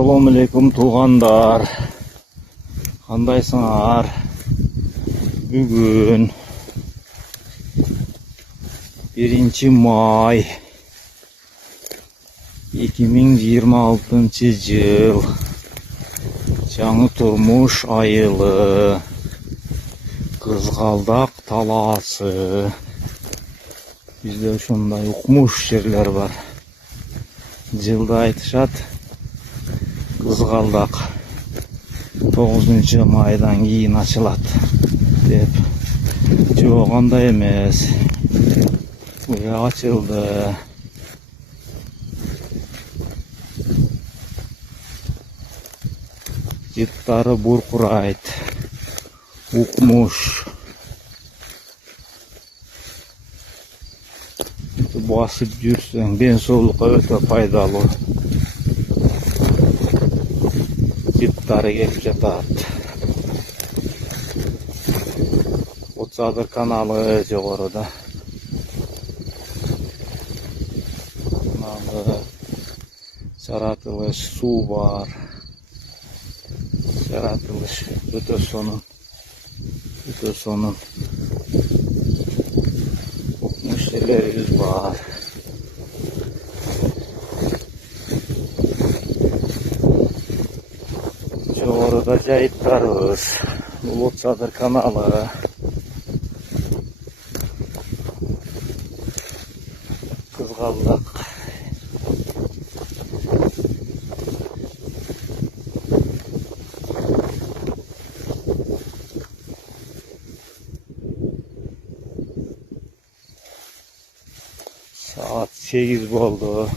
Assalamu alaikum tuğanlar. Kandaysыңар? Бүгүн 1-may 2026-jyl. Жаңы турмуş айылы. Kızgaldak talası. Bizde şunday ukmuş yerler var. Жылда айтышат Kızgaldak 9 майдан кийин ачылат деп. Жок, андай эмес. Буга ачылды. Жыттары буркурайт. Укмуш. Басып жүрсөң денсаулыкка өтө пайдалуу. Жыттары келип жатат. Отсадыр каналы жогоруда. Жаратылыш суу бар. Жаратылыш өтө сонун. Müşterilerimiz var. Çoğurda cayıtlarız. Bulut Çadır kanalı. Kızgaldak. Saat 8 oldu.